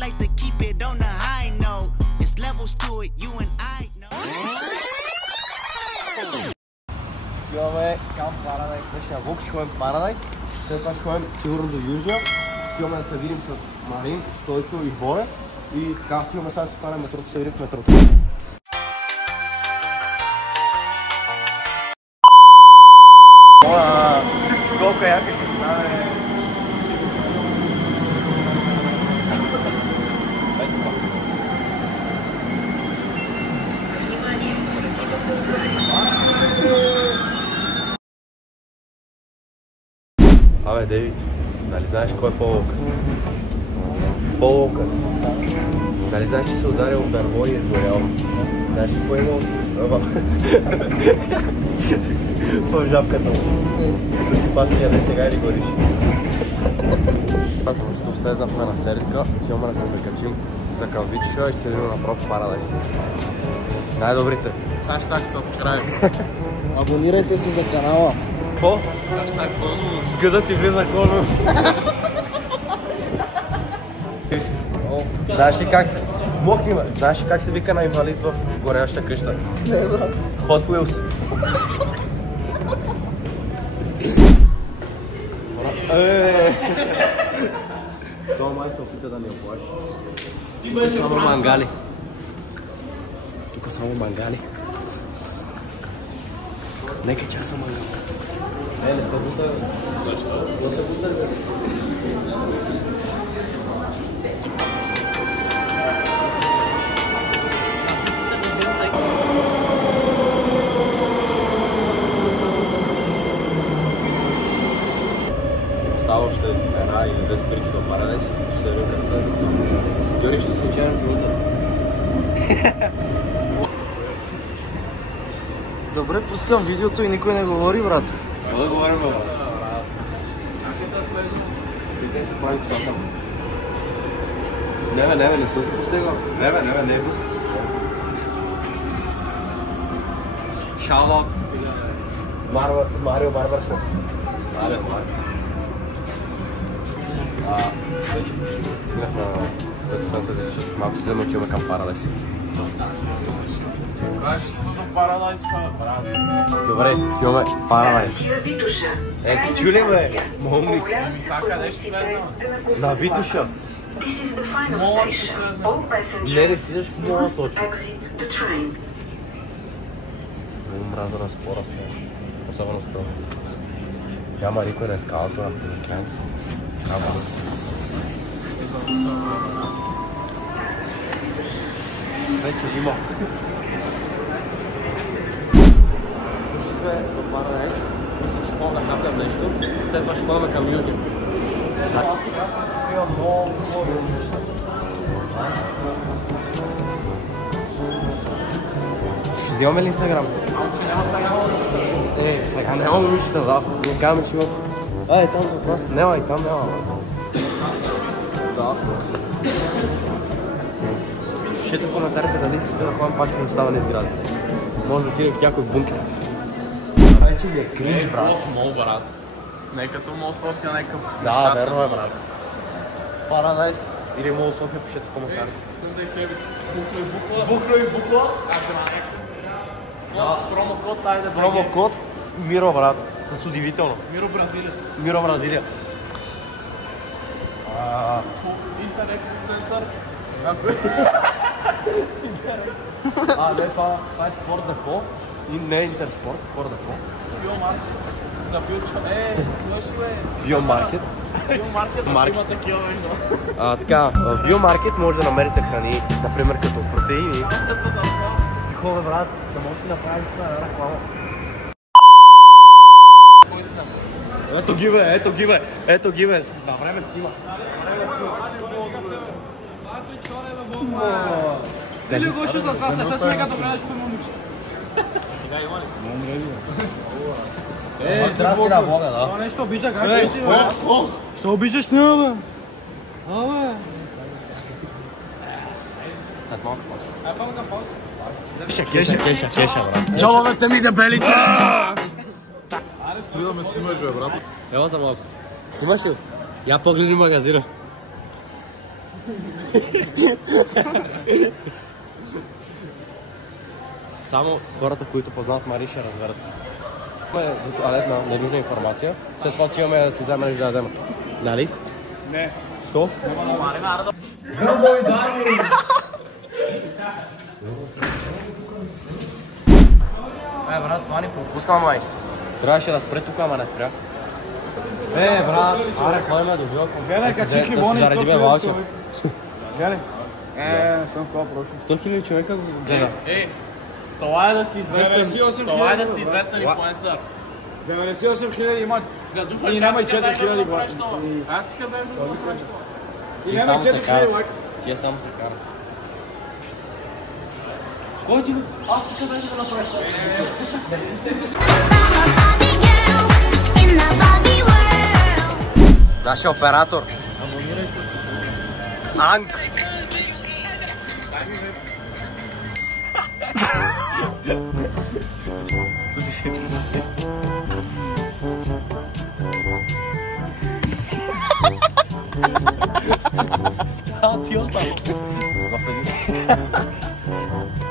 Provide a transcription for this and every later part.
like to keep it on the high note. It's levels to it, you and I know. Имаме Camp Paradise, беше на Вук, ще ходим Paradise, след това ще ходим сигурно до Южния, отиваме да се видим с Марин, Стойчо и Боя и така отиваме сега да си хванем метрото, се видим в метрото. Колко яка ще стане! Абе, Дейвид, нали знаеш кой е Пол-Уокър? Пол-Уокър. Нали знаеш, че се ударил в дърво и е сгорял? Знаеш ли какво е имало в жабката му? Си патия, не сега или гориш? Ако ще слезнахме на Сердика, отиваме да се прикачим за към Витоша и ще се видим направо в Paradise. Най-добрите! Хаштаг subscribe. Абонирайте се за канала. Какво? Хаштаг bonus. Скъда ти влиза конус. Знаеш ли как се... Мох има. Знаеш ли как се вика на инвалид в горяща къща? Не, брат. Hot Wheels. Това май се опита да ми оплаши. Ти беше само мангали. Тук само мангали. Нека чак са мангали. Не се бута. Защо? Не се бута. Остава още една или две спирки до Paradise, ще се видим как слезе. Георги, ще се очерям живота. Добре, пускам видеото и никой не говори, брат. Какво да говорим, бе? Къде се прави косата? Не съм се постигал. Не е пускай. Шаут-аут. Марио Барбършоп. Вече стигнахме за Сансъзит, малко си замълчиме към Paradise. Кажеш си до Paradise, брат. Добре, имаме Paradise. Ето, чули бе? Момник. Ами сега къде ще слезна? На Витоша. В мола ще слезна. Не стигаш в мола точно. Много мраза на спора с него. Особено с това. Няма никой на ескалата, закляем се. Вече има. Ще сме в Paradise. Мисля, че ходим да хапнем нещо. След това ще ходим към Южния. Имам много неща. Ще взимаме ли Инстаграм? Че няма сега момичета. Сега няма момичета, да. Не казваме, че има. Там за въпрос. Няма и там няма. Да. Пишете в коментарите дали искате да ходим пак в заставане сградите. Може да отидем в някой бункер. Вече ми е кринж, брат. Мол, брат. Не като Мол София, не към Да, верно е, брат. Paradise или Мол София, пишете в коментарите. Съндай хеби. Бухло и букла. Бухло и букла. Промокод, айде. Промокод Миро, брат. С удивително. Миро Бразилия. Миро Бразилия. Интерекс процесор. Не, това е спорт депо. И не е интерспорт, спорт депо. Биомаркет. За билчо. Лъжо е. Биомаркет. Биомаркет има такива между. Така, в Биомаркет може да намерите храни, например като протеини. Хубаво, брат, да може да си направим това реклама. Ето ги бе, на време снима. Ти ли гошо с нас, не се сме като гледаш по момиче. Сега има ли? Трябва да си на Бога, да. Това нещо обижда, как че си, бе? Що обиждаш нея, бе? Абе. След малко. Пълна пауза. Кеша, брат. Джобовете ми дебелите! Спри да ме снимаш, бе, брат. Ела за малко. Снимаш ли? Я погледни магазина. Само хората, които познават Мари, ще разберат. До туалетна ненужна информация. След това отиваме да си вземем да ядем. Нали? Не. Що? Брат, това ни пропусна, май. Трябваше да спре тук, ама не спря. Брат, аре, ходим до Вилко. Гледай, качихи вони 100 000 човека. Гледай. Съм в това прошло. 100 000 човека го гледа. Това е да си известен. Това е да си известен инфлуенсър. 98 000 имат. И няма и 4 000 лайка. Аз ти казах да го направиш. И няма и 4 000 лайка. Тия само се карат. Кой ти го? Аз ти казах да го направиш. Нашия оператор. Анк.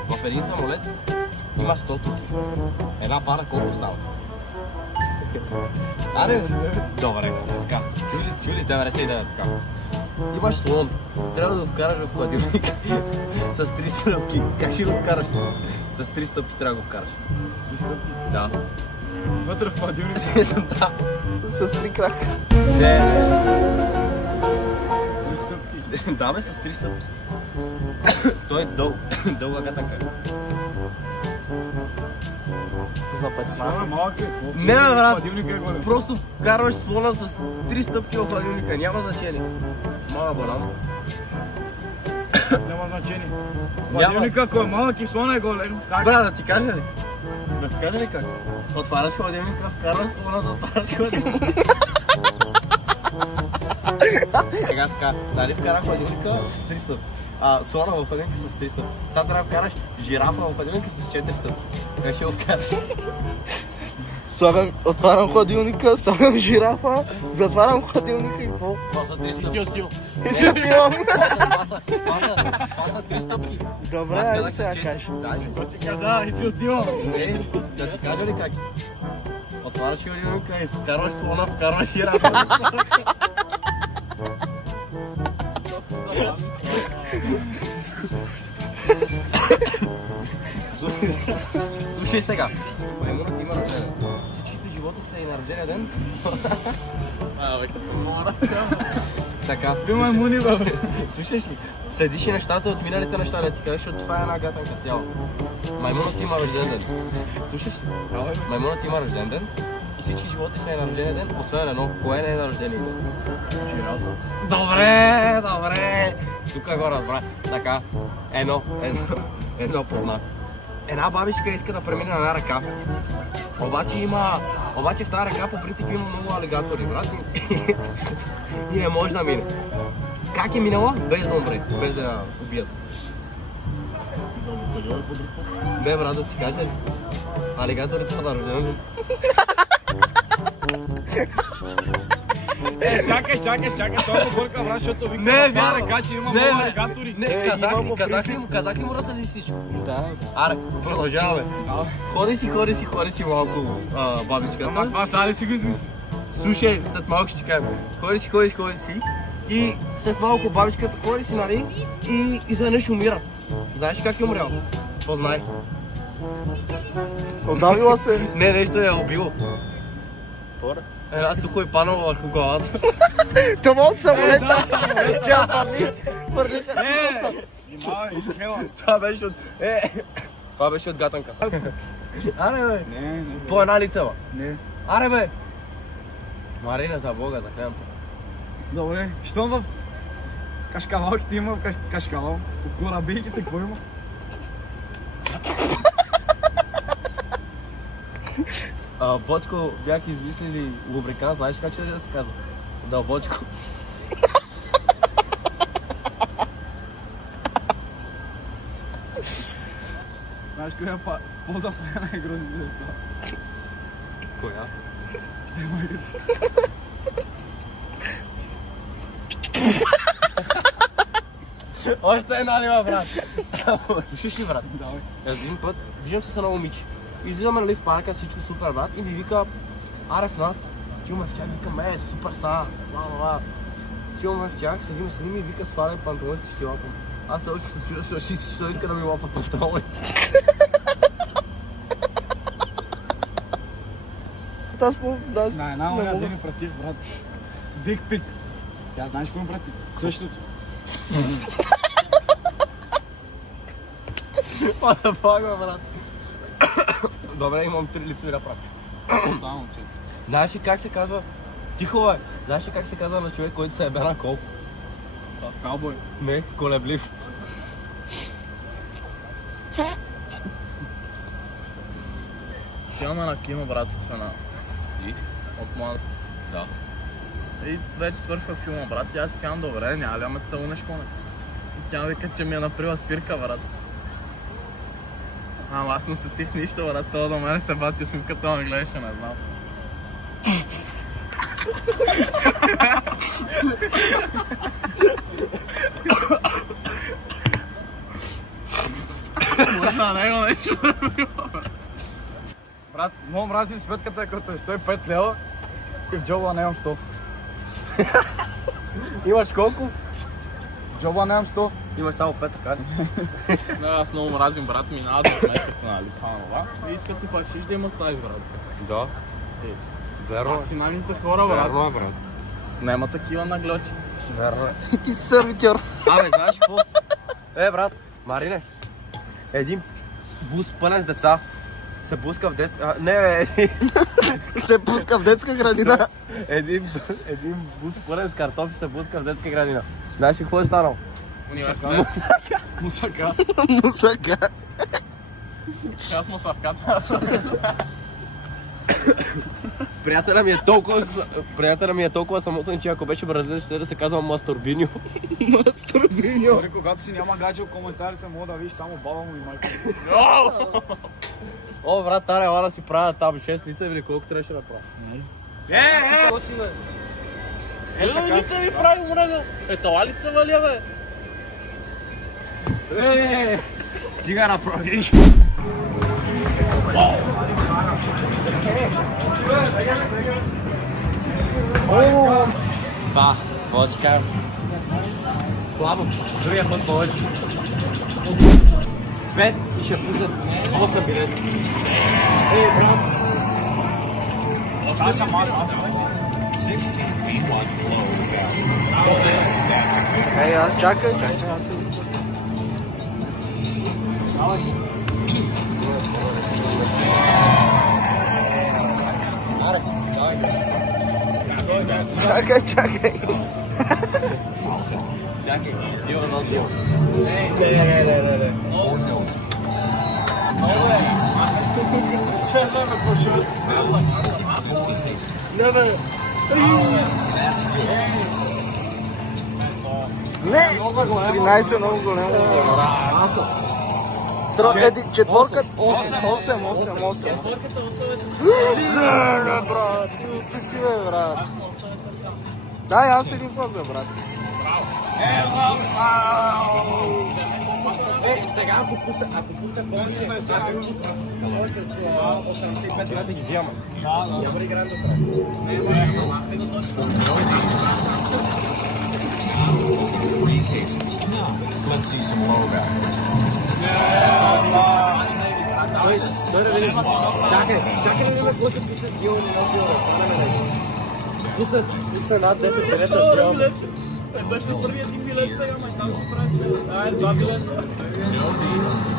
В един самолет има 100 туки. Една пара колко става? Аре, добре, така. Чули 99 така. Имаш слон. Трябва да го вкараш в хладилника с 3 стъпки. Как ще го вкараш? С 3 стъпки трябва да го вкараш. С 3 стъпки? Да. Вътре в хладилника? Да. С 3 крака. Да бе, с 3 стъпки. Той е дълга гатанка. Запецна. Малък е. Не, бе, брат. Хладилника е голем. Просто вкарваш слона с 3 стъпки в хладилника. Няма значение. Мала банана. Няма значение. Хладилника, ако е малък и слона е голем. Брат, да ти кажа ли? Да ти кажа ли как? Отваряш хладилника, вкарваш слона, да отваряш хладилника. Сега така, дали вкарам хладилника с 3 стъпки. Слона в хладилника с 3 стъпки. Сега трябва да вкараш жирафа в хладилника с 4 стъпки. Как ще го вкараш? Отварям хладилника, слагам жирафа, затварям хладилника и какво? Това са 3 стъпки. И се отивам. Това са 3 стъпки. Добре, айде сега кажеш. Да, Ти каза и си отивам. да ти кажа ли как? Отваряш хладилника и вкарваш слона, вкарваш жирафа. Слушай сега. Маймунът има рожден ден. Всичките животни са и на рождения ден. Така. Ви маймуни, бе. Слушаш ли? Следиш и нещата от миналите неща, да ти кажеш, защото това е една гатанка цяла. Маймунът има рожден ден. Слушаш ли? Маймунът има рожден ден и всички животни са и на рождения ден, освен едно. Кое не е на рождения ден? Жирафа. Добре. Тук го разбра. Така, едно позна. Една бабичка иска да премине на една ръка. Обаче в тази ръка по принцип има много алигатори, брат. И не може да мине. Как е минала? Без да умре, без да я убият. Не, брат, да ти кажа ли? Алигаторите са на рожден ден. Чакай, това го бърка, брат, защото вика Не, това ръка, че има много алигатори. Не, казах ли му разсъди всичко? Да. Аре, продължаваме. Ходи си малко, бабичката. Ама това сега ли си го измисли? Слушай, след малко ще ти кажем. Ходи си. И след малко бабичката ходи си, нали? И изведнъж умира. Знаеш как е умрял? Познай. Отдавила се. Не, нещо е убило. Една тук е панала върху главата. Това от самолета. Ча, хвърлиха цигулата. Внимавай, изхела. Това беше от гатанка. Аре бе. Не. По една лица, бе. Не. Аре бе. Марина, за Бога, заклевам те. Добре, щом в кашкавалките има кашкавал, по корабийките какво има? Бочко бях измислили лубрикант, знаеш как ще да се казва? Дълбочко. Знаеш коя полза на най-грозните деца? Коя? Те майката. Още една лива, брат. Слушаш ли, брат? Един път, виждам се с едно момиче. Излизаме, нали, в парка, всичко супер, брат, и ми вика, аре в нас. Отиваме в тях, викам, супер са, отиваме в тях, седим и вика, сваляй панталоните, ще ти лапам. Аз още се чудя, защото иска да ми лапа панталони. На една моя ден пратих, брат. Дик пик. Тя знаеш какво ми прати? Същото. Пада пага, брат. Добре, имам 3 лицеви да правя. Да, момче. Знаеш ли как се казва? Тихо, бе! Знаеш ли как се казва на човек, който се ебе на кол? Каубой. Не, колеблив. Отиваме на кино, брат, с една. И? От моя... Да. И вече свършва филма, брат. И аз си казвам, добре, няма ли ме целунеш поне? И тя вика, че ми е направила свирка, брат. Ама аз не усетих нищо, брат. Това до мене се бати усмивката, ме гледаше, не знам. На него нещо направила, брат. Брат, много мразим сметката, като е 105 лева и в джоба нямам 100. Имаш колко? В джоба нямам 100. Имаш само 5, така ли? Не, аз много мразим, брат, минава до сметката на лица на това. И искат ти пак шиш да има стаи, брат. Да. Верно Аз си най-мите хора, брат. Верно е, брат. Няма такива наглечи. Верно е. И ти си сервитьор. Абе, знаеш какво? Брат, Марине, един бус пълен с деца се пуска в детска... Се пуска в детска градина. Един бус пълен с картофи се пуска в детска градина. Знаеш ли какво е станало? Университет. Мусака. Мусака. Аз му савката. Приятеля ми е толкова самотен, че ако беше бразилец, ще да се казва Мастурбиньо. Мастурбиньо. Дори когато си няма гадже в коментарите, мога да видиш само баба му и майка. О, брат, тара ела да си правя там 6 лица или колко трябваше да правя? Лица ми прави, мрага. Това лица валя, бе. Стига направи! Това, какво да ти кажа? Слабо, другия път повече. 5 и ще пуснат 8 билета. Брат! Аз съм. Аз чакай, аз съм. Чакай. Чакай, дил, но дил. Не. Не! 13 много голямо. Четворка. 8. Брат, ти си бе, брат. Да, аз един път бе, брат. Сега ако пусне по-силно, сега повече от 75 билета ги взема. Няма ли грам да Let's see some logo. Чакай, какво ще пусне дил или нов дил? Пусне над 10 билета с дил. Беше първият един билет сега, ма щам си прави. 2 билета.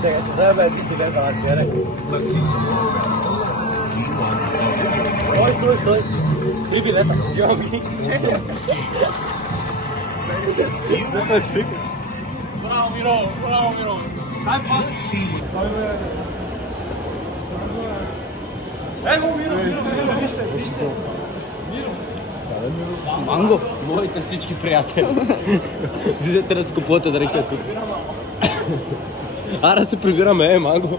Сега се даде един билет, ама гледай. Let's see some logo. Стой. 3 билета, взимам ги. Браво, Миро. Дай пак. Его, Миро, вижте. Манго, моите всички приятели. Виждате да се купувате да рекат тук. Ара се прибираме, Манго.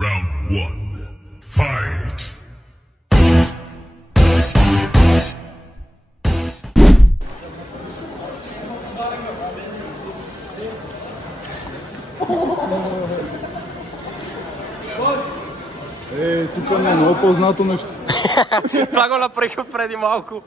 Round 1. Fight. Тук ми е много познато нещо. Това го направих от преди малко.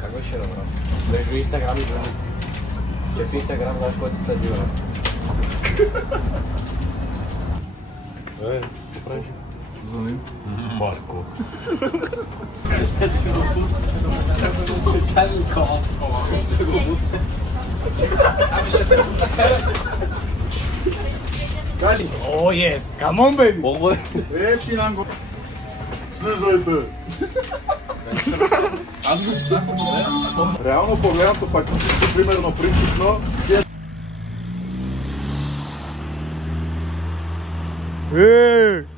Как беше, брат? Между Инстаграм и Джони. Че в Инстаграм знаеш кой ти съди, брат. Що правиш? Звоним. Марко. О, ес! Камон, бейби! Пинанго! Слизайте! Аз го стафам от Реално погледнато фактически, примерно принципно, Е!